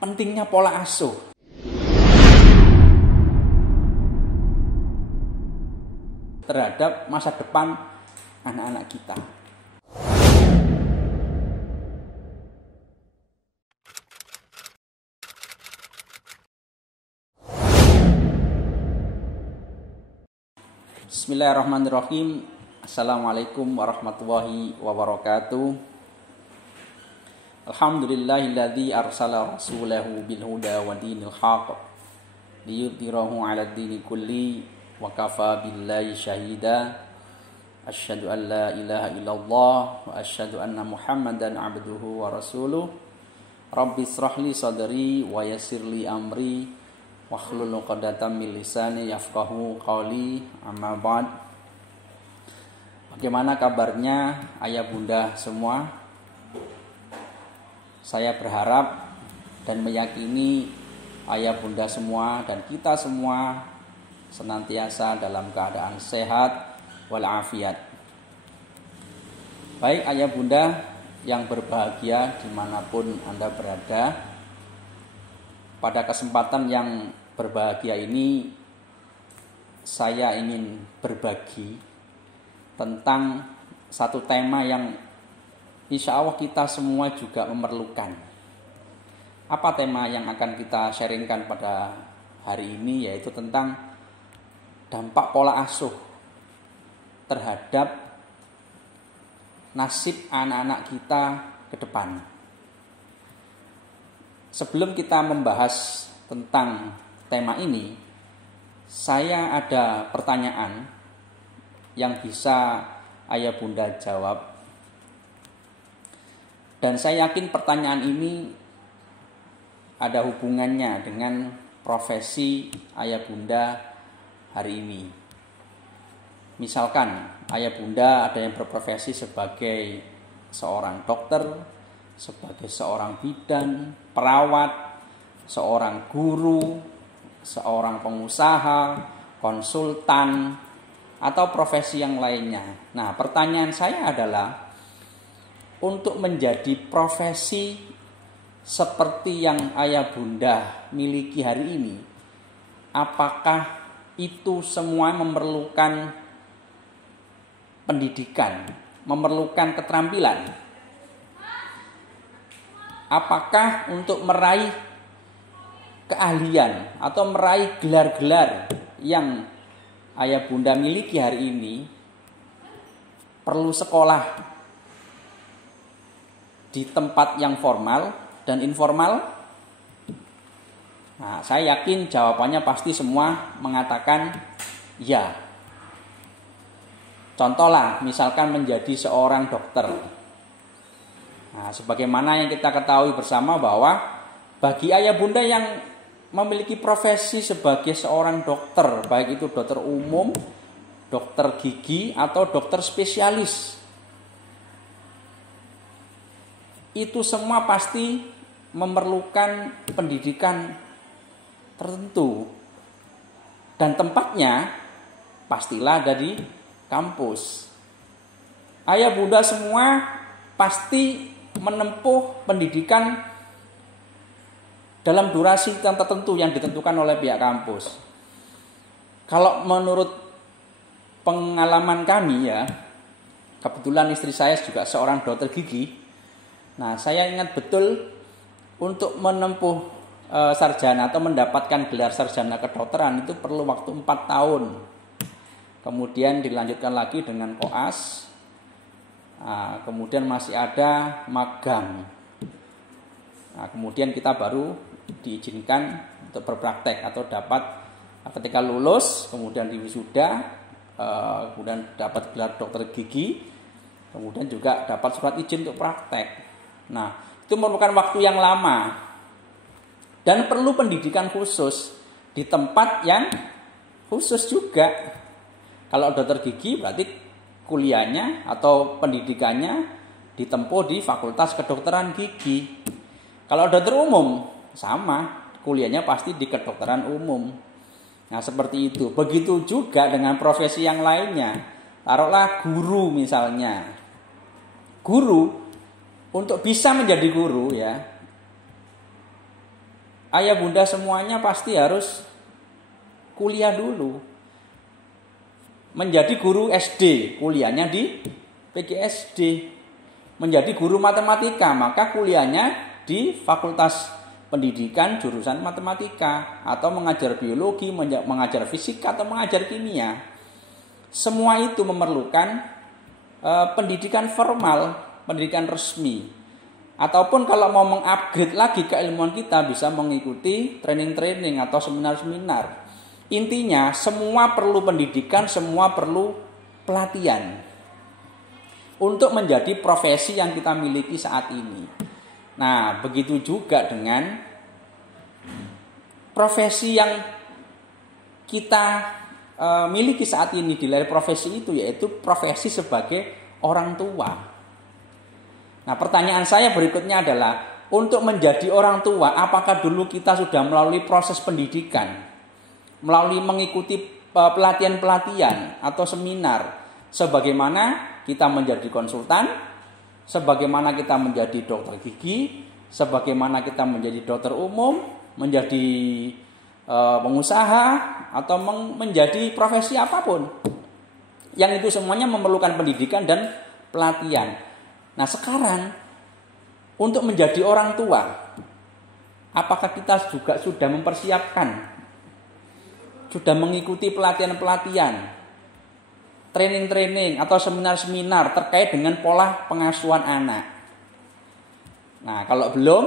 pentingnya pola asuh terhadap masa depan anak-anak kita. Bismillahirrahmanirrahim. Assalamualaikum warahmatullahi wabarakatuh. Alhamdulillahilladzi arsala rasulahu bil huda wa dinil haqq liyudhhirahu 'alad dini kulli wa kafa billahi syahida. Asyhadu an la ilaha illallah wa asyhadu anna Muhammadan 'abduhu wa rasuluh. Rabbi shrah li sadri wa yassir li amri wahlul 'uqdatam min lisani yafqahu qawli. Amma ba'd. Bagaimana kabarnya ayah bunda semua? Saya berharap dan meyakini ayah bunda semua dan kita semua senantiasa dalam keadaan sehat walafiat. Baik ayah bunda yang berbahagia dimanapun Anda berada, pada kesempatan yang berbahagia ini saya ingin berbagi tentang satu tema yang insya Allah kita semua juga memerlukan. Apa tema yang akan kita sharingkan pada hari ini, yaitu tentang dampak pola asuh terhadap nasib anak-anak kita ke depan. Sebelum kita membahas tentang tema ini, saya ada pertanyaan yang bisa ayah bunda jawab. Dan saya yakin pertanyaan ini ada hubungannya dengan profesi ayah bunda hari ini. Misalkan ayah bunda ada yang berprofesi sebagai seorang dokter, sebagai seorang bidan, perawat, seorang guru, seorang pengusaha, konsultan, atau profesi yang lainnya. Nah, pertanyaan saya adalah, untuk menjadi profesi seperti yang ayah bunda miliki hari ini, apakah itu semua memerlukan pendidikan, memerlukan keterampilan? Apakah untuk meraih keahlian atau meraih gelar-gelar yang ayah bunda miliki hari ini perlu sekolah di tempat yang formal dan informal? Nah, saya yakin jawabannya pasti semua mengatakan ya. Contohlah, misalkan menjadi seorang dokter. Nah, sebagaimana yang kita ketahui bersama bahwa bagi ayah bunda yang memiliki profesi sebagai seorang dokter, baik itu dokter umum, dokter gigi, atau dokter spesialis, itu semua pasti memerlukan pendidikan tertentu, dan tempatnya pastilah dari kampus. Ayah bunda semua pasti menempuh pendidikan dalam durasi yang tertentu yang ditentukan oleh pihak kampus. Kalau menurut pengalaman kami ya, kebetulan istri saya juga seorang dokter gigi. Nah, saya ingat betul untuk menempuh sarjana atau mendapatkan gelar sarjana kedokteran itu perlu waktu 4 tahun. Kemudian dilanjutkan lagi dengan koas. Nah, kemudian masih ada magang. Nah, kemudian kita baru diizinkan untuk berpraktek atau dapat ketika lulus, kemudian diwisuda, kemudian dapat gelar dokter gigi, kemudian juga dapat surat izin untuk praktek. Nah, itu merupakan waktu yang lama dan perlu pendidikan khusus di tempat yang khusus juga. Kalau dokter gigi berarti kuliahnya atau pendidikannya ditempuh di Fakultas Kedokteran Gigi. Kalau dokter umum sama, kuliahnya pasti di kedokteran umum. Nah, seperti itu. Begitu juga dengan profesi yang lainnya. Taruhlah guru misalnya. Guru, untuk bisa menjadi guru ya, ayah bunda semuanya pasti harus kuliah dulu. Menjadi guru SD, kuliahnya di PGSD. Menjadi guru matematika, maka kuliahnya di Fakultas Pendidikan jurusan matematika, atau mengajar biologi, mengajar fisika, atau mengajar kimia. Semua itu memerlukan pendidikan formal, pendidikan resmi. Ataupun kalau mau mengupgrade lagi keilmuan kita, bisa mengikuti training-training atau seminar-seminar. Intinya semua perlu pendidikan, semua perlu pelatihan untuk menjadi profesi yang kita miliki saat ini. Nah, begitu juga dengan profesi yang kita miliki saat ini. Di luar profesi itu, yaitu profesi sebagai orang tua. Nah, pertanyaan saya berikutnya adalah, untuk menjadi orang tua, apakah dulu kita sudah melalui proses pendidikan, melalui mengikuti pelatihan-pelatihan atau seminar, sebagaimana kita menjadi konsultan, sebagaimana kita menjadi dokter gigi, sebagaimana kita menjadi dokter umum, menjadi pengusaha, atau menjadi profesi apapun. Yang itu semuanya memerlukan pendidikan dan pelatihan. Nah, sekarang untuk menjadi orang tua, apakah kita juga sudah mempersiapkan, sudah mengikuti pelatihan-pelatihan, training-training atau seminar-seminar terkait dengan pola pengasuhan anak? Nah, kalau belum,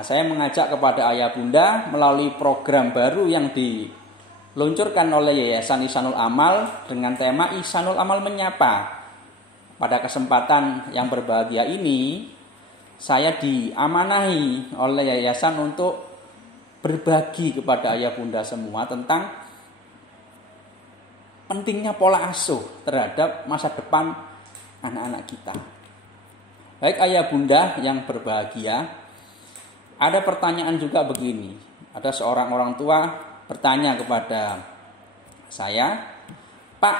saya mengajak kepada ayah bunda melalui program baru yang diluncurkan oleh Yayasan Ihsanul Amal dengan tema Ihsanul Amal Menyapa. Pada kesempatan yang berbahagia ini, saya diamanahi oleh yayasan untuk berbagi kepada ayah bunda semua tentang pentingnya pola asuh terhadap masa depan anak-anak kita. Baik ayah bunda yang berbahagia, ada pertanyaan juga begini. Ada seorang orang tua bertanya kepada saya, "Pak,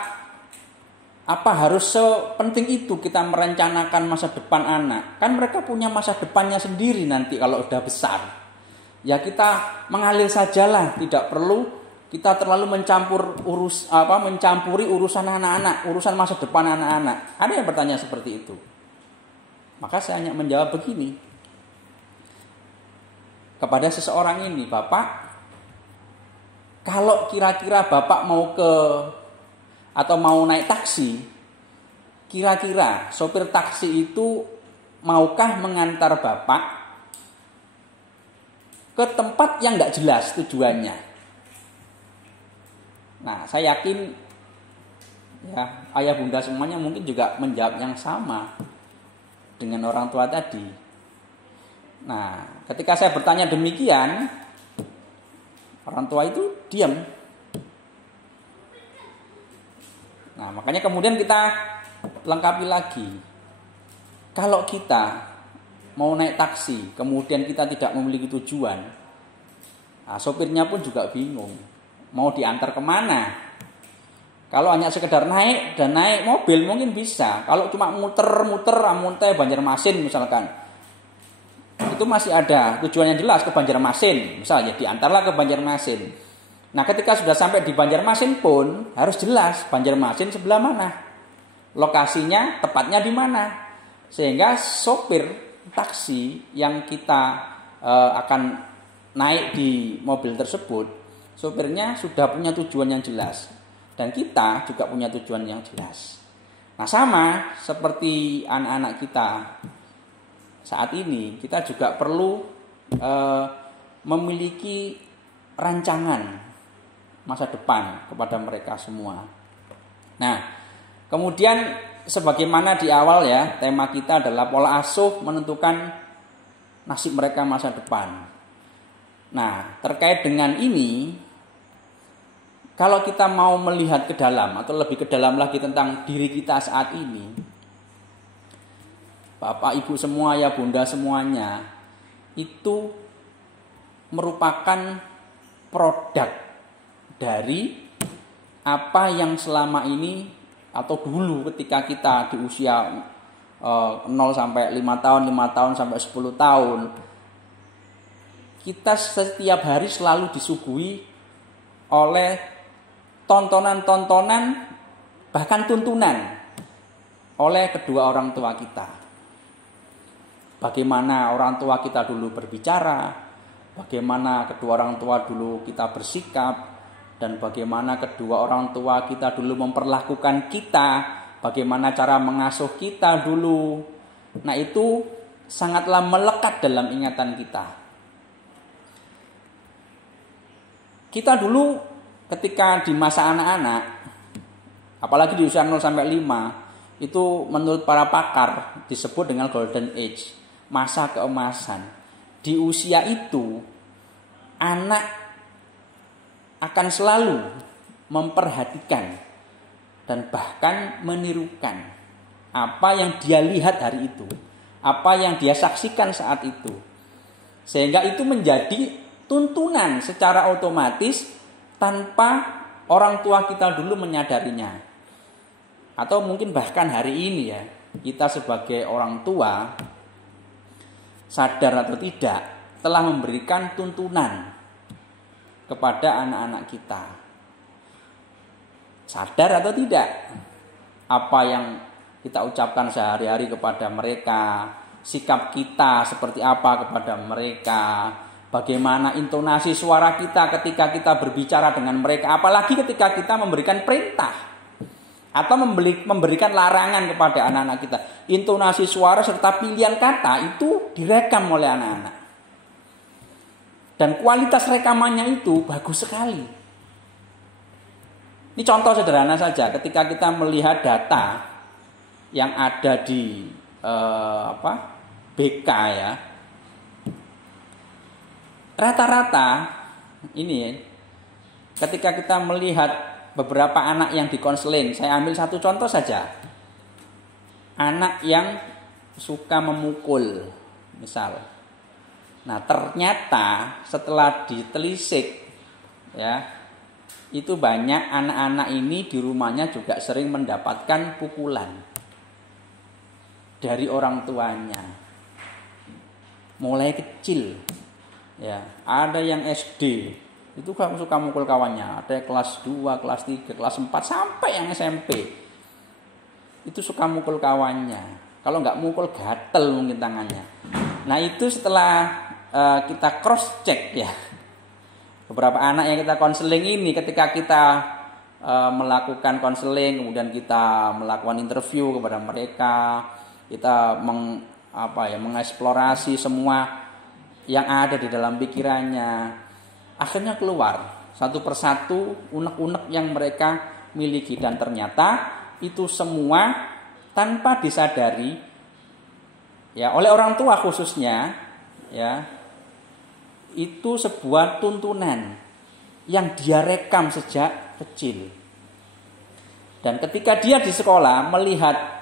apa harus sepenting itu kita merencanakan masa depan anak? Kan mereka punya masa depannya sendiri nanti kalau udah besar. Ya kita mengalir sajalah, tidak perlu kita terlalu mencampuri urusan anak-anak, urusan masa depan anak-anak." Ada yang bertanya seperti itu. Maka saya hanya menjawab begini kepada seseorang ini, "Bapak, kalau kira-kira Bapak mau naik taksi, kira-kira sopir taksi itu maukah mengantar Bapak ke tempat yang tidak jelas tujuannya?" Nah, saya yakin ya ayah bunda semuanya mungkin juga menjawab yang sama dengan orang tua tadi. Nah, ketika saya bertanya demikian, orang tua itu diam. Nah, makanya kemudian kita lengkapi lagi. Kalau kita mau naik taksi, kemudian kita tidak memiliki tujuan, sopirnya pun juga bingung. Mau diantar kemana? Kalau hanya sekedar naik mobil mungkin bisa. Kalau cuma muter Banjarmasin misalkan, itu masih ada tujuannya jelas ke Banjarmasin. Misalnya diantarlah ke Banjarmasin. Nah, ketika sudah sampai di Banjarmasin pun harus jelas Banjarmasin sebelah mana, lokasinya tepatnya di mana, sehingga sopir taksi yang kita akan naik di mobil tersebut, sopirnya sudah punya tujuan yang jelas, dan kita juga punya tujuan yang jelas. Nah, sama seperti anak-anak kita saat ini, kita juga perlu memiliki rancangan masa depan kepada mereka semua. Nah, kemudian sebagaimana di awal ya, tema kita adalah pola asuh menentukan nasib mereka masa depan. Nah, terkait dengan ini, kalau kita mau melihat ke dalam atau lebih ke dalam lagi tentang diri kita saat ini, Bapak, Ibu semua, ya Bunda semuanya, itu merupakan produk dari apa yang selama ini atau dulu ketika kita di usia 0 sampai 5 tahun, 5 tahun sampai 10 tahun, kita setiap hari selalu disuguhi oleh tontonan-tontonan, bahkan tuntunan oleh kedua orang tua kita. Bagaimana orang tua kita dulu berbicara, bagaimana kedua orang tua dulu kita bersikap, dan bagaimana kedua orang tua kita dulu memperlakukan kita, bagaimana cara mengasuh kita dulu. Nah, itu sangatlah melekat dalam ingatan kita. Kita dulu ketika di masa anak-anak, apalagi di usia 0 sampai 5, itu menurut para pakar disebut dengan golden age, masa keemasan. Di usia itu anak akan selalu memperhatikan dan bahkan menirukan apa yang dia lihat hari itu, apa yang dia saksikan saat itu. Sehingga itu menjadi tuntunan secara otomatis tanpa orang tua kita dulu menyadarinya. Atau mungkin bahkan hari ini ya, kita sebagai orang tua sadar atau tidak telah memberikan tuntunan kepada anak-anak kita. Sadar atau tidak, apa yang kita ucapkan sehari-hari kepada mereka, sikap kita seperti apa kepada mereka, bagaimana intonasi suara kita ketika kita berbicara dengan mereka, apalagi ketika kita memberikan perintah atau memberikan larangan kepada anak-anak kita. Intonasi suara serta pilihan kata itu direkam oleh anak-anak. Dan kualitas rekamannya itu bagus sekali. Ini contoh sederhana saja, ketika kita melihat data yang ada di BK ya, rata-rata ini ketika kita melihat beberapa anak yang dikonseling, saya ambil satu contoh saja, anak yang suka memukul misal. Nah, ternyata setelah ditelisik ya, itu banyak anak-anak ini di rumahnya juga sering mendapatkan pukulan dari orang tuanya mulai kecil. Ya, ada yang SD itu kan suka mukul kawannya, ada yang kelas 2, kelas 3, kelas 4 sampai yang SMP. Itu suka mukul kawannya. Kalau nggak mukul gatel mungkin tangannya. Nah, itu setelah kita cross check ya. Beberapa anak yang kita konseling ini, ketika kita melakukan konseling, kemudian kita melakukan interview kepada mereka, kita mengeksplorasi semua yang ada di dalam pikirannya, akhirnya keluar satu persatu unek-unek yang mereka miliki, dan ternyata itu semua tanpa disadari ya oleh orang tua khususnya ya, itu sebuah tuntunan yang dia rekam sejak kecil. Dan ketika dia di sekolah melihat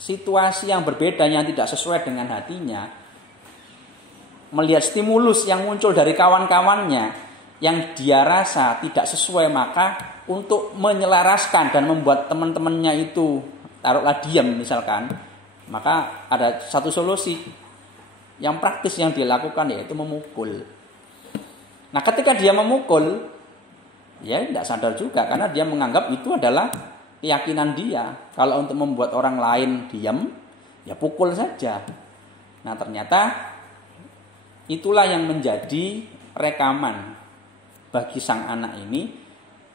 situasi yang berbeda yang tidak sesuai dengan hatinya, melihat stimulus yang muncul dari kawan-kawannya yang dia rasa tidak sesuai, maka untuk menyelaraskan dan membuat teman-temannya itu taruhlah diam misalkan, maka ada satu solusi yang praktis yang dia lakukan, yaitu memukul. Nah, ketika dia memukul, ya tidak sadar juga karena dia menganggap itu adalah keyakinan dia. Kalau untuk membuat orang lain diam, ya pukul saja. Nah, ternyata itulah yang menjadi rekaman bagi sang anak ini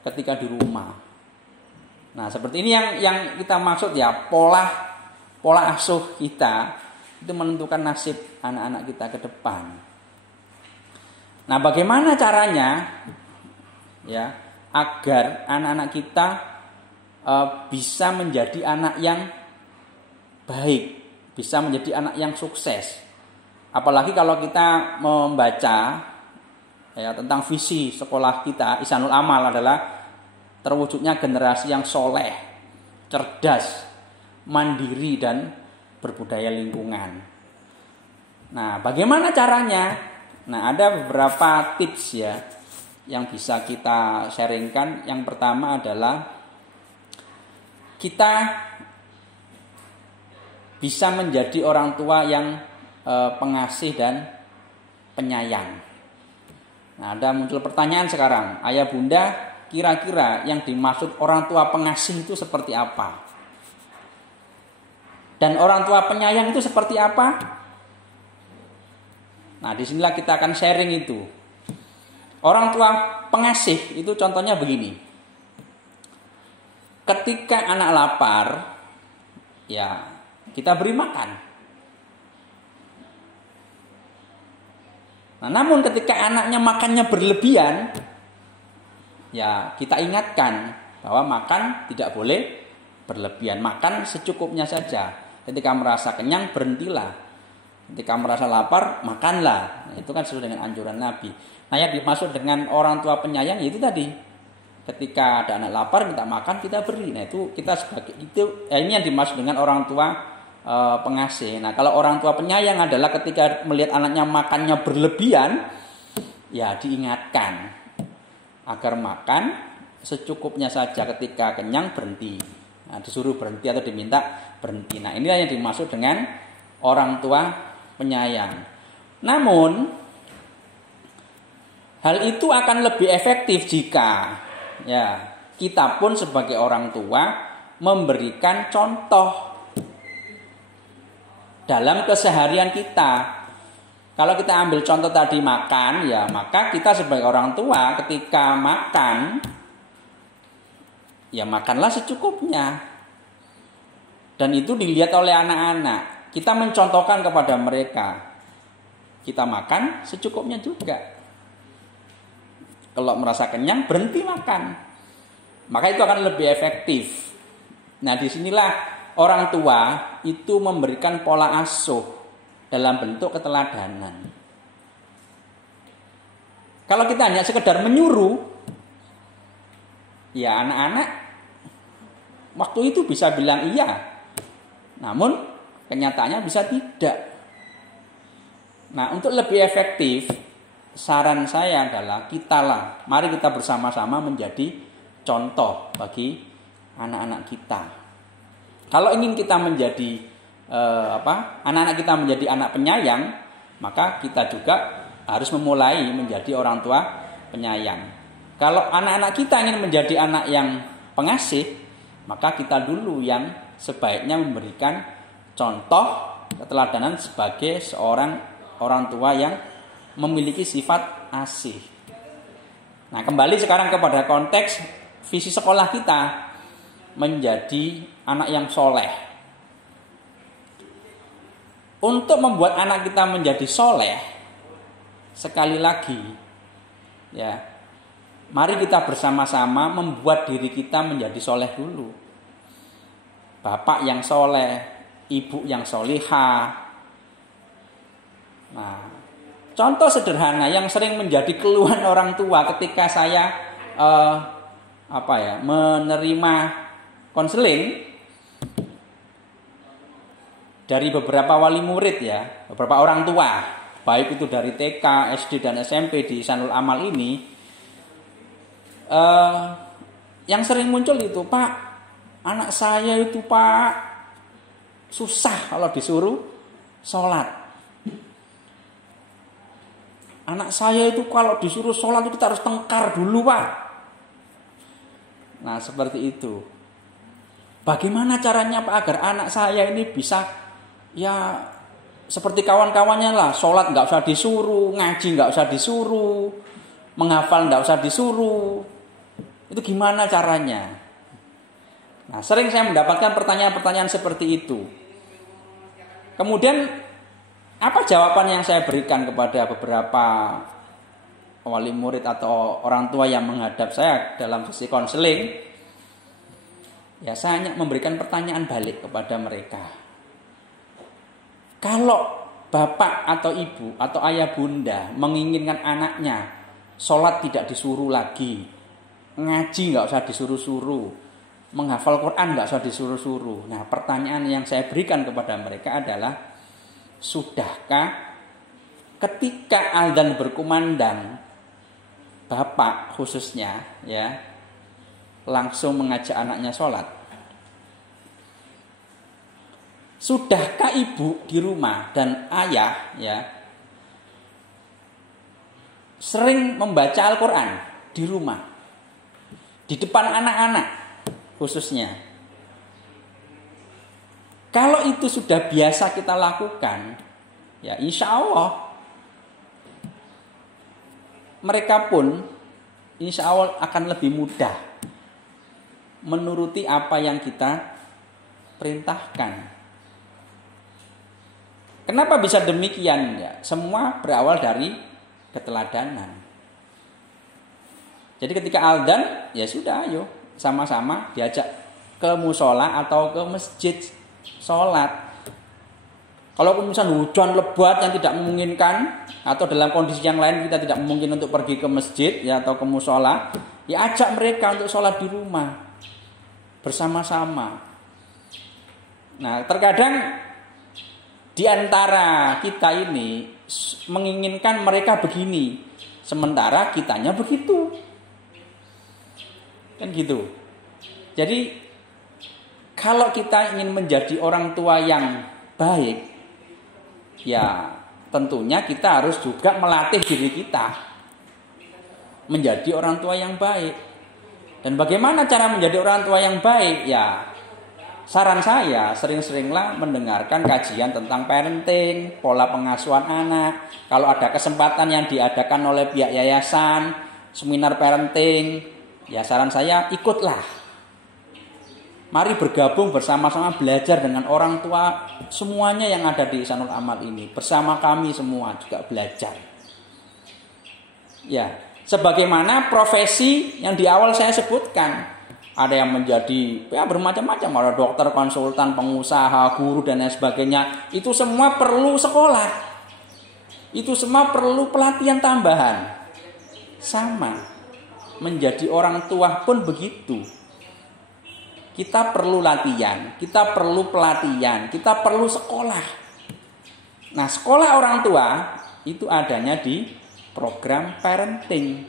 ketika di rumah. Nah, seperti ini yang kita maksud ya, pola asuh kita itu menentukan nasib anak-anak kita ke depan. Nah, bagaimana caranya ya agar anak-anak kita bisa menjadi anak yang baik, bisa menjadi anak yang sukses? Apalagi kalau kita membaca ya tentang visi sekolah kita, Ihsanul Amal adalah terwujudnya generasi yang soleh, cerdas, mandiri, dan berbudaya lingkungan. Nah, bagaimana caranya? Nah, ada beberapa tips ya yang bisa kita sharingkan. Yang pertama adalah kita bisa menjadi orang tua yang pengasih dan penyayang. Nah, ada muncul pertanyaan sekarang, ayah bunda, kira-kira yang dimaksud orang tua pengasih itu seperti apa? Dan orang tua penyayang itu seperti apa? Nah, disinilah kita akan sharing itu. Orang tua pengasih itu contohnya begini. Ketika anak lapar, ya kita beri makan. Nah, namun ketika anaknya makannya berlebihan, ya kita ingatkan bahwa makan tidak boleh berlebihan, makan secukupnya saja. Ketika merasa kenyang berhentilah, ketika merasa lapar makanlah. Nah, itu kan sesuai dengan anjuran Nabi. Nah, yang dimaksud dengan orang tua penyayang itu tadi, ketika ada anak lapar minta makan kita beri. Nah, itu kita sebagai itu ini yang dimaksud dengan orang tua pengasih. Nah, kalau orang tua penyayang adalah ketika melihat anaknya makannya berlebihan, ya diingatkan agar makan secukupnya saja, ketika kenyang berhenti. Nah, disuruh berhenti atau diminta berhenti. Nah, inilah yang dimaksud dengan orang tua penyayang. Namun hal itu akan lebih efektif jika ya kita pun sebagai orang tua memberikan contoh dalam keseharian kita. Kalau kita ambil contoh tadi makan, ya maka kita sebagai orang tua ketika makan, ya makanlah secukupnya. Dan itu dilihat oleh anak-anak. Kita mencontohkan kepada mereka. Kita makan secukupnya juga. Kalau merasa kenyang, berhenti makan. Maka itu akan lebih efektif. Nah, disinilah orang tua itu memberikan pola asuh dalam bentuk keteladanan. Kalau kita hanya sekedar menyuruh, ya anak-anak waktu itu bisa bilang iya, namun kenyataannya bisa tidak. Nah, untuk lebih efektif, saran saya adalah mari kita bersama-sama menjadi contoh bagi anak-anak kita. Kalau ingin kita menjadi anak-anak kita menjadi anak penyayang, maka kita juga harus memulai menjadi orang tua penyayang. Kalau anak-anak kita ingin menjadi anak yang pengasih, maka kita dulu yang sebaiknya memberikan contoh keteladanan sebagai seorang orang tua yang memiliki sifat asih. Nah, kembali sekarang kepada konteks visi sekolah kita menjadi anak yang soleh. Untuk membuat anak kita menjadi soleh, sekali lagi, ya, mari kita bersama-sama membuat diri kita menjadi soleh dulu. Bapak yang soleh, ibu yang solihah. Nah, contoh sederhana yang sering menjadi keluhan orang tua ketika saya menerima konseling dari beberapa wali murid, ya, beberapa orang tua, baik itu dari TK, SD dan SMP di Ihsanul Amal ini, yang sering muncul itu, Pak, anak saya itu Pak susah kalau disuruh sholat. Anak saya itu kalau disuruh sholat itu kita harus tengkar dulu, Pak. Nah, seperti itu. Bagaimana caranya Pak agar anak saya ini bisa ya seperti kawan-kawannya lah, sholat nggak usah disuruh, ngaji nggak usah disuruh, menghafal nggak usah disuruh. Itu gimana caranya? Nah, sering saya mendapatkan pertanyaan-pertanyaan seperti itu. Kemudian apa jawaban yang saya berikan kepada beberapa wali murid atau orang tua yang menghadap saya dalam sesi konseling? Ya, saya hanya memberikan pertanyaan balik kepada mereka. Kalau bapak atau ibu atau ayah bunda menginginkan anaknya sholat tidak disuruh lagi, ngaji nggak usah disuruh-suruh, menghafal Quran nggak usah disuruh-suruh. Nah, pertanyaan yang saya berikan kepada mereka adalah, sudahkah ketika adzan berkumandang, bapak khususnya ya langsung mengajak anaknya sholat? Sudahkah ibu di rumah dan ayah ya sering membaca Al-Quran di rumah, di depan anak-anak khususnya. Kalau itu sudah biasa kita lakukan, ya insya Allah mereka pun insya Allah akan lebih mudah menuruti apa yang kita perintahkan. Kenapa bisa demikian? Ya, semua berawal dari keteladanan. Jadi ketika adzan, ya sudah, ayo sama-sama diajak ke musola atau ke masjid sholat. Kalau misalnya hujan lebat yang tidak memungkinkan, atau dalam kondisi yang lain kita tidak mungkin untuk pergi ke masjid ya atau ke musola, ya ajak mereka untuk sholat di rumah bersama-sama. Nah, terkadang di antara kita ini menginginkan mereka begini, sementara kitanya begitu. Kan gitu. Jadi kalau kita ingin menjadi orang tua yang baik, ya tentunya kita harus juga melatih diri kita menjadi orang tua yang baik. Dan bagaimana cara menjadi orang tua yang baik? Ya, saran saya sering-seringlah mendengarkan kajian tentang parenting, pola pengasuhan anak. Kalau ada kesempatan yang diadakan oleh pihak yayasan, seminar parenting, ya saran saya ikutlah. Mari bergabung bersama-sama belajar dengan orang tua semuanya yang ada di Ihsanul Amal ini. Bersama kami semua juga belajar. Ya, sebagaimana profesi yang di awal saya sebutkan. Ada yang menjadi ya bermacam-macam, ada dokter, konsultan, pengusaha, guru dan lain sebagainya. Itu semua perlu sekolah. Itu semua perlu pelatihan tambahan. Sama. Menjadi orang tua pun begitu. Kita perlu latihan, kita perlu pelatihan, kita perlu sekolah. Nah, sekolah orang tua itu adanya di program parenting.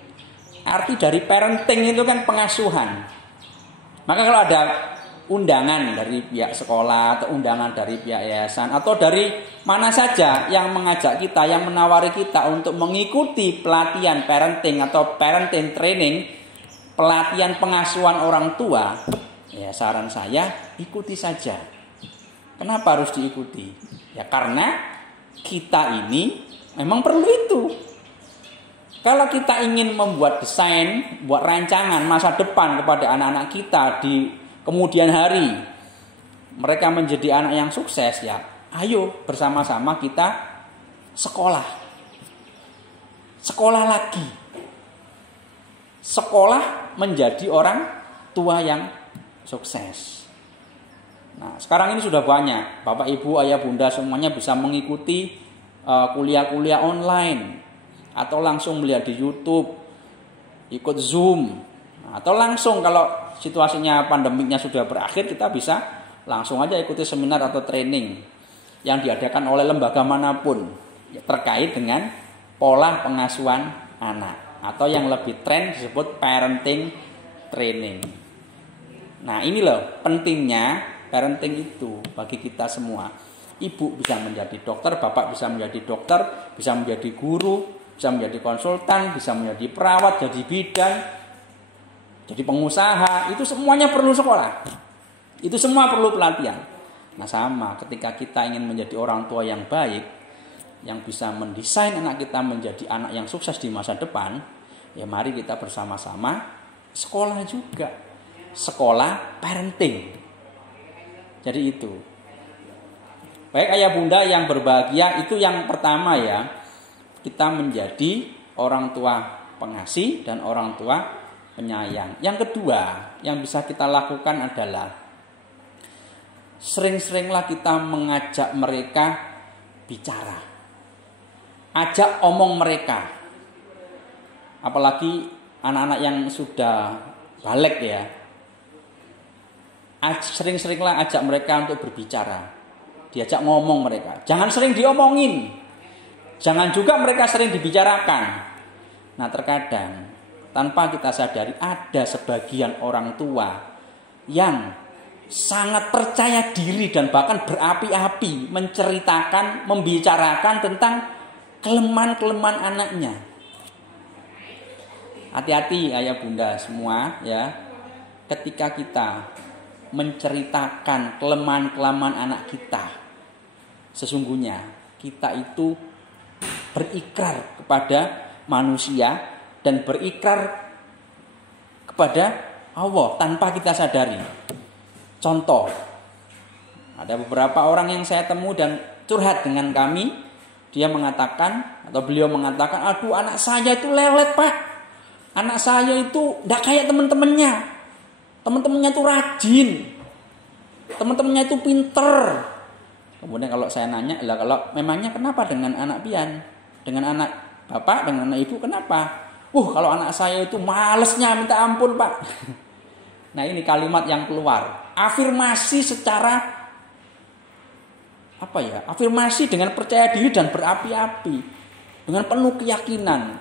Arti dari parenting itu kan pengasuhan. Maka kalau ada undangan dari pihak sekolah atau undangan dari pihak yayasan atau dari mana saja yang mengajak kita, yang menawari kita untuk mengikuti pelatihan parenting atau parenting training, pelatihan pengasuhan orang tua, ya saran saya ikuti saja. Kenapa harus diikuti? Ya karena kita ini memang perlu itu. Kalau kita ingin membuat desain, buat rancangan masa depan kepada anak-anak kita di kemudian hari, mereka menjadi anak yang sukses, ya ayo bersama-sama kita sekolah. Sekolah lagi. Sekolah menjadi orang tua yang sukses. Nah, sekarang ini sudah banyak. Bapak, Ibu, Ayah, Bunda semuanya bisa mengikuti kuliah-kuliah online. Atau langsung melihat di YouTube, ikut Zoom, atau langsung kalau situasinya pandemiknya sudah berakhir, kita bisa langsung aja ikuti seminar atau training yang diadakan oleh lembaga manapun terkait dengan pola pengasuhan anak atau yang lebih tren disebut parenting training. Nah, ini loh pentingnya parenting itu bagi kita semua. Ibu bisa menjadi dokter, bapak bisa menjadi dokter, bisa menjadi guru, bisa menjadi konsultan, bisa menjadi perawat, jadi bidan, jadi pengusaha. Itu semuanya perlu sekolah. Itu semua perlu pelatihan. Nah sama ketika kita ingin menjadi orang tua yang baik, yang bisa mendesain anak kita menjadi anak yang sukses di masa depan, ya mari kita bersama-sama sekolah juga. Sekolah parenting. Jadi itu. Baik ayah bunda yang berbahagia, itu yang pertama ya. Kita menjadi orang tua pengasih dan orang tua penyayang. Yang kedua yang bisa kita lakukan adalah sering-seringlah kita mengajak mereka bicara. Ajak omong mereka. Apalagi anak-anak yang sudah balik ya. Sering-seringlah ajak mereka untuk berbicara. Diajak ngomong mereka. Jangan sering diomongin. Jangan juga mereka sering dibicarakan. Nah terkadang tanpa kita sadari ada sebagian orang tua yang sangat percaya diri dan bahkan berapi-api menceritakan, membicarakan tentang kelemahan-kelemahan anaknya. hati-hati ayah bunda semua ya. Ketika kita menceritakan kelemahan-kelemahan anak kita, sesungguhnya kita itu berikrar kepada manusia dan berikrar kepada Allah tanpa kita sadari. Contoh, ada beberapa orang yang saya temu dan curhat dengan kami. Dia mengatakan atau beliau mengatakan, aduh anak saya itu lelet pak. Anak saya itu tidak kayak teman-temannya. Teman-temannya itu rajin. Teman-temannya itu pinter. Kemudian kalau saya nanya, lah kalau memangnya kenapa dengan anak pian? Dengan anak bapak, dengan anak ibu kenapa? Kalau anak saya itu malesnya minta ampun pak. Nah ini kalimat yang keluar. Afirmasi secara afirmasi dengan percaya diri dan berapi-api. Dengan penuh keyakinan.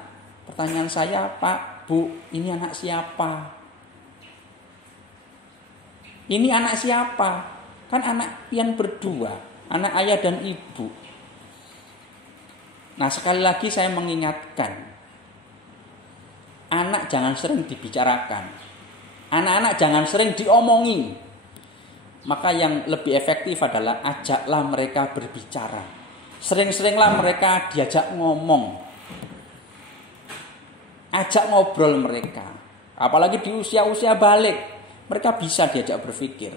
Pertanyaan saya, Pak, Bu, ini anak siapa? Ini anak siapa? Kan anak pian berdua. Anak ayah dan ibu. Nah sekali lagi saya mengingatkan. Anak jangan sering dibicarakan. Anak-anak jangan sering diomongi. Maka yang lebih efektif adalah ajaklah mereka berbicara. Sering-seringlah mereka diajak ngomong. Ajak ngobrol mereka. Apalagi di usia-usia balik. Mereka bisa diajak berpikir.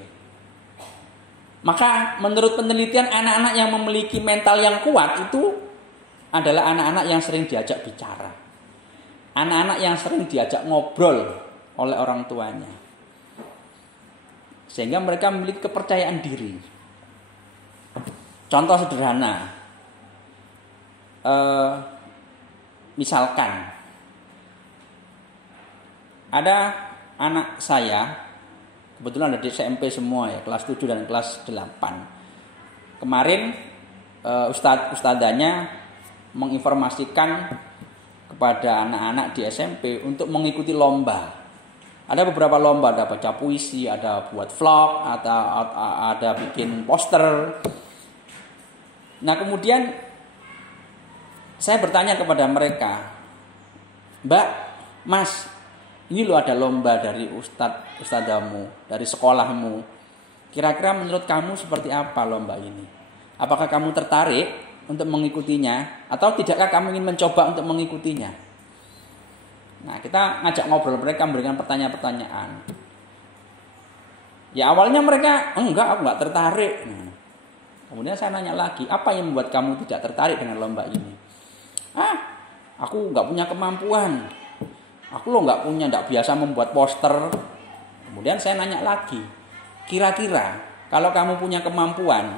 Maka menurut penelitian anak-anak yang memiliki mental yang kuat itu adalah anak-anak yang sering diajak bicara. Anak-anak yang sering diajak ngobrol oleh orang tuanya. Sehingga mereka memiliki kepercayaan diri. Contoh sederhana. Misalkan ada anak saya, kebetulan ada di SMP semua ya, kelas 7 dan kelas 8. Kemarin ustadzanya menginformasikan kepada anak-anak di SMP untuk mengikuti lomba. Ada beberapa lomba, ada baca puisi, ada buat vlog, ada bikin poster. Nah kemudian saya bertanya kepada mereka, Mbak, Mas, ini loh ada lomba dari ustadzamu, dari sekolahmu. Kira-kira menurut kamu seperti apa lomba ini? Apakah kamu tertarik untuk mengikutinya? Atau tidakkah kamu ingin mencoba untuk mengikutinya? Nah kita ngajak ngobrol mereka, memberikan pertanyaan-pertanyaan. Ya awalnya mereka, enggak, aku enggak tertarik. Kemudian saya nanya lagi, apa yang membuat kamu tidak tertarik dengan lomba ini? Aku enggak punya kemampuan. Aku enggak biasa membuat poster. Kemudian saya nanya lagi, kira-kira kalau kamu punya kemampuan,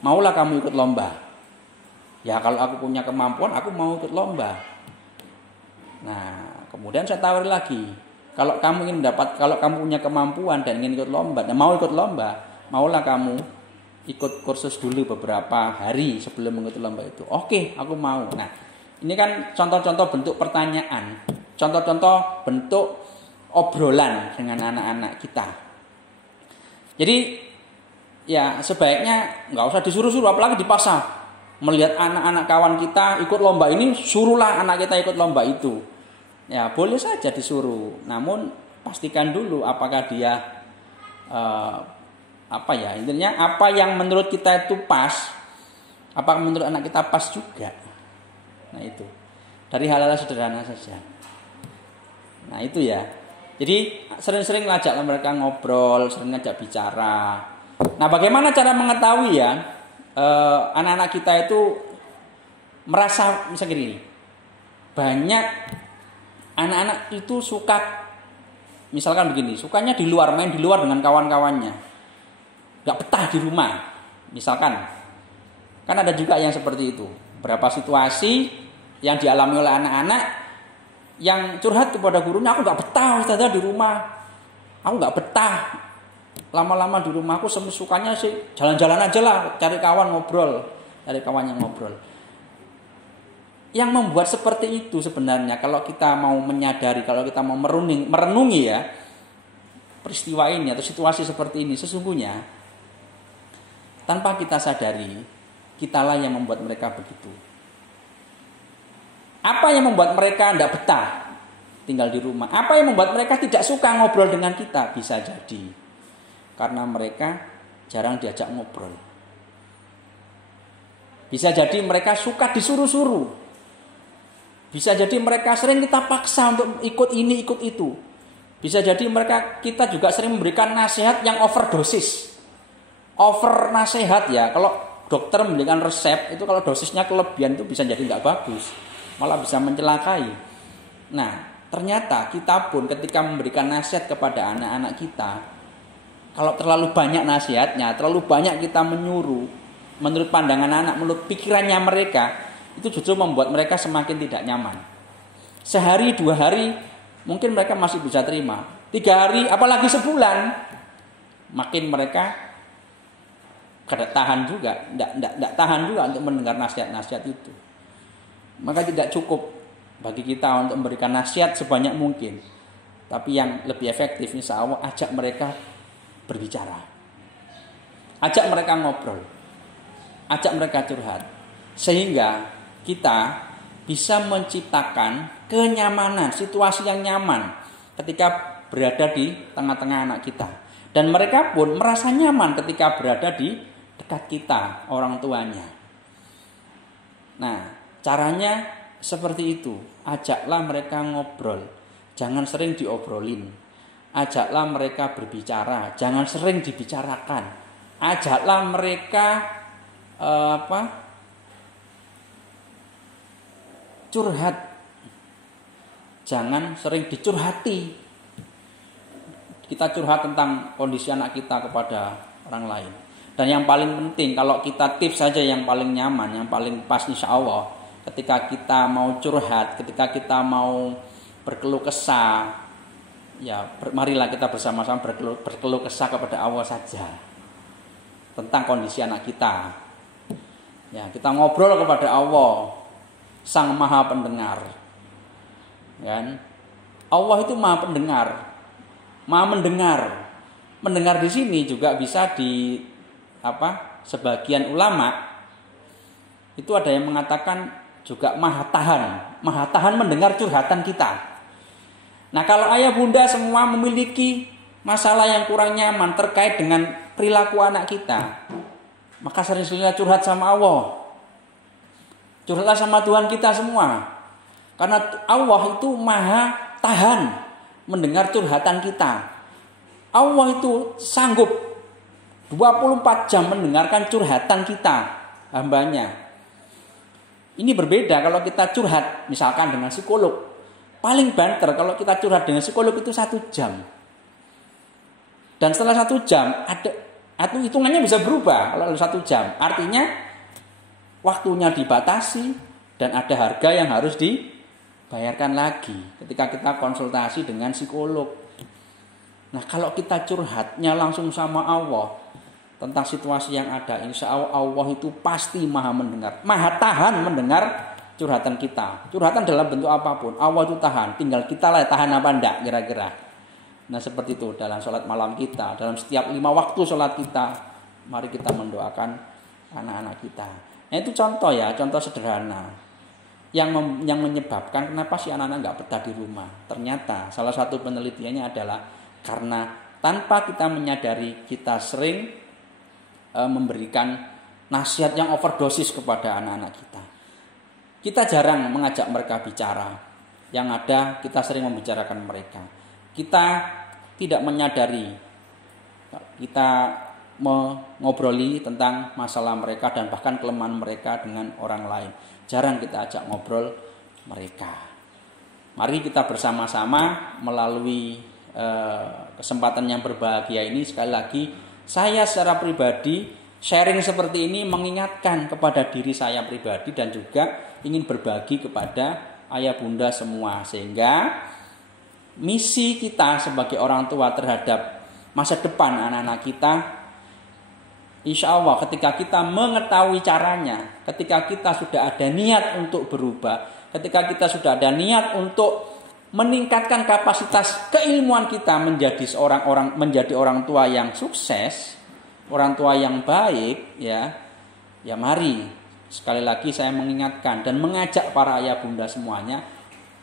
maulah kamu ikut lomba? Ya kalau aku punya kemampuan, aku mau ikut lomba. Nah kemudian saya tawar lagi, kalau kamu punya kemampuan dan ingin ikut lomba, dan mau ikut lomba, maulah kamu ikut kursus dulu beberapa hari sebelum mengikuti lomba itu. Oke, aku mau. Nah, ini kan contoh-contoh bentuk pertanyaan, contoh-contoh bentuk obrolan dengan anak-anak kita. Jadi ya sebaiknya nggak usah disuruh-suruh, apalagi dipaksa. Melihat anak-anak kawan kita ikut lomba ini, suruhlah anak kita ikut lomba itu. Ya boleh saja disuruh, namun pastikan dulu apakah dia intinya apa yang menurut kita itu pas, apakah menurut anak kita pas juga. Nah itu dari hal-hal sederhana saja. Nah itu ya. Jadi sering-sering ajaklah mereka ngobrol, sering ajak bicara. Nah bagaimana cara mengetahui ya anak-anak kita itu merasa misalnya gini, banyak anak-anak itu suka, misalkan begini, sukanya di luar, main di luar dengan kawan-kawannya, gak betah di rumah. Misalkan, kan ada juga yang seperti itu. Berapa situasi yang dialami oleh anak-anak yang curhat kepada gurunya, aku gak betah Ustazah di rumah, aku gak betah lama-lama di rumah, aku sukanya sih jalan-jalan aja lah, cari kawan ngobrol, cari kawan yang ngobrol. Yang membuat seperti itu sebenarnya kalau kita mau menyadari, kalau kita mau merenungi ya peristiwa ini atau situasi seperti ini, sesungguhnya tanpa kita sadari kitalah yang membuat mereka begitu. Apa yang membuat mereka tidak betah? tinggal di rumah. Apa yang membuat mereka tidak suka ngobrol dengan kita? Bisa jadi karena mereka jarang diajak ngobrol. Bisa jadi mereka suka disuruh-suruh. Bisa jadi mereka sering kita paksa untuk ikut ini, ikut itu. Bisa jadi kita juga sering memberikan nasihat yang overdosis. Over nasihat ya. Kalau dokter memberikan resep itu kalau dosisnya kelebihan itu bisa jadi nggak bagus. Malah bisa mencelakai. Nah, ternyata kita pun ketika memberikan nasihat kepada anak-anak kita, kalau terlalu banyak nasihatnya, terlalu banyak kita menyuruh, menurut pandangan anak, menurut pikirannya mereka, itu justru membuat mereka semakin tidak nyaman. Sehari, 2 hari, mungkin mereka masih bisa terima. 3 hari, apalagi sebulan, makin mereka kada tahan juga, tidak tahan juga untuk mendengar nasihat-nasihat itu. Maka tidak cukup bagi kita untuk memberikan nasihat sebanyak mungkin. Tapi yang lebih efektif, insya Allah, ajak mereka berbicara. Ajak mereka ngobrol. Ajak mereka curhat. Sehingga kita bisa menciptakan kenyamanan, situasi yang nyaman ketika berada di tengah-tengah anak kita. Dan mereka pun merasa nyaman ketika berada di dekat kita, orang tuanya. Nah, caranya seperti itu. Ajaklah mereka ngobrol. Jangan sering diobrolin. Ajaklah mereka berbicara. Jangan sering dibicarakan. Ajaklah mereka curhat. Jangan sering dicurhati. Kita curhat tentang kondisi anak kita kepada orang lain. Dan yang paling penting, kalau kita tips saja yang paling nyaman, yang paling pas insya Allah, ketika kita mau curhat, ketika kita mau berkeluh kesah, ya marilah kita bersama-sama berkeluh kesah kepada Allah saja tentang kondisi anak kita. Ya, kita ngobrol kepada Allah, Sang Maha Pendengar. Ya, Allah itu Maha Pendengar, Maha mendengar. Mendengar di sini juga bisa sebagian ulama itu ada yang mengatakan juga Maha Tahan. Maha Tahan mendengar curhatan kita. Nah, kalau ayah bunda semua memiliki masalah yang kurang nyaman terkait dengan perilaku anak kita, maka sering-seringlah curhat sama Allah. Curhatlah sama Tuhan kita semua. Karena Allah itu Maha Tahan mendengar curhatan kita. Allah itu sanggup 24 jam mendengarkan curhatan kita, hambanya. Ini berbeda kalau kita curhat misalkan dengan psikolog. Paling banter kalau kita curhat dengan psikolog itu 1 jam. Dan setelah 1 jam atau hitungannya bisa berubah kalau 1 jam. Artinya waktunya dibatasi dan ada harga yang harus dibayarkan lagi ketika kita konsultasi dengan psikolog. Nah, kalau kita curhatnya langsung sama Allah tentang situasi yang ada, insya Allah Allah itu pasti Maha mendengar, Maha Tahan mendengar curhatan kita. Curhatan dalam bentuk apapun, Allah itu tahan. Tinggal kita lah tahan apa enggak kira-kira. Nah, seperti itu dalam sholat malam kita, dalam setiap 5 waktu sholat kita, mari kita mendoakan anak-anak kita. Nah, itu contoh ya, contoh sederhana yang menyebabkan kenapa si anak-anak enggak betah di rumah. Ternyata salah satu penelitiannya adalah karena tanpa kita menyadari kita sering memberikan nasihat yang overdosis kepada anak-anak kita. Kita jarang mengajak mereka bicara. Yang ada kita sering membicarakan mereka. Kita tidak menyadari. Kita mengobroli tentang masalah mereka dan bahkan kelemahan mereka dengan orang lain. Jarang kita ajak ngobrol mereka. Mari kita bersama-sama melalui kesempatan yang berbahagia ini, sekali lagi saya secara pribadi sharing seperti ini mengingatkan kepada diri saya pribadi dan juga ingin berbagi kepada ayah bunda semua, sehingga misi kita sebagai orang tua terhadap masa depan anak-anak kita, insya Allah ketika kita mengetahui caranya, ketika kita sudah ada niat untuk berubah, ketika kita sudah ada niat untuk meningkatkan kapasitas keilmuan kita menjadi orang tua yang sukses, orang tua yang baik, ya mari sekali lagi saya mengingatkan dan mengajak para ayah bunda semuanya,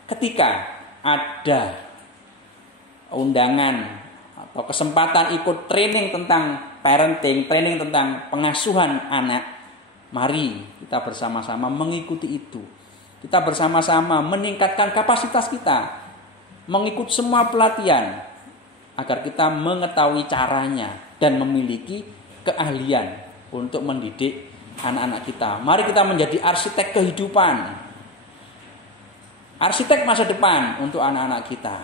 ketika ada undangan atau kesempatan ikut training tentang parenting, training tentang pengasuhan anak, mari kita bersama-sama mengikuti itu. Kita bersama-sama meningkatkan kapasitas kita, mengikut semua pelatihan agar kita mengetahui caranya dan memiliki keahlian untuk mendidik anak-anak kita. Mari kita menjadi arsitek kehidupan, arsitek masa depan untuk anak-anak kita.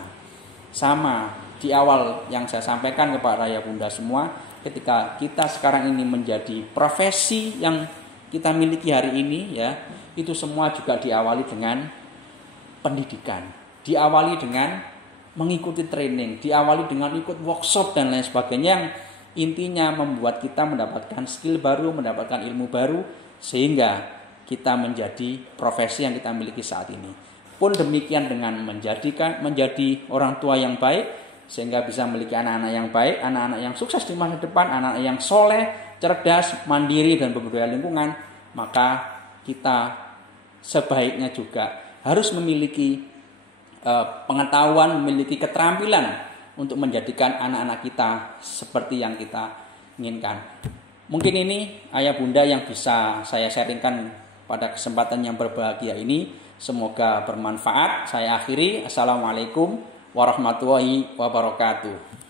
Sama di awal yang saya sampaikan kepada ayah bunda semua, ketika kita sekarang ini menjadi profesi yang kita miliki hari ini, ya, itu semua juga diawali dengan pendidikan, diawali dengan mengikuti training, diawali dengan ikut workshop dan lain sebagainya, yang intinya membuat kita mendapatkan skill baru, mendapatkan ilmu baru, sehingga kita menjadi profesi yang kita miliki saat ini. Pun demikian dengan menjadi orang tua yang baik, sehingga bisa memiliki anak-anak yang baik, anak-anak yang sukses di masa depan, anak-anak yang soleh, cerdas, mandiri, dan berbudaya lingkungan. Maka kita sebaiknya juga harus memiliki pengetahuan, memiliki keterampilan untuk menjadikan anak-anak kita seperti yang kita inginkan. Mungkin ini ayah bunda yang bisa saya sharingkan pada kesempatan yang berbahagia ini. Semoga bermanfaat. Saya akhiri. Assalamualaikum warahmatullahi wabarakatuh.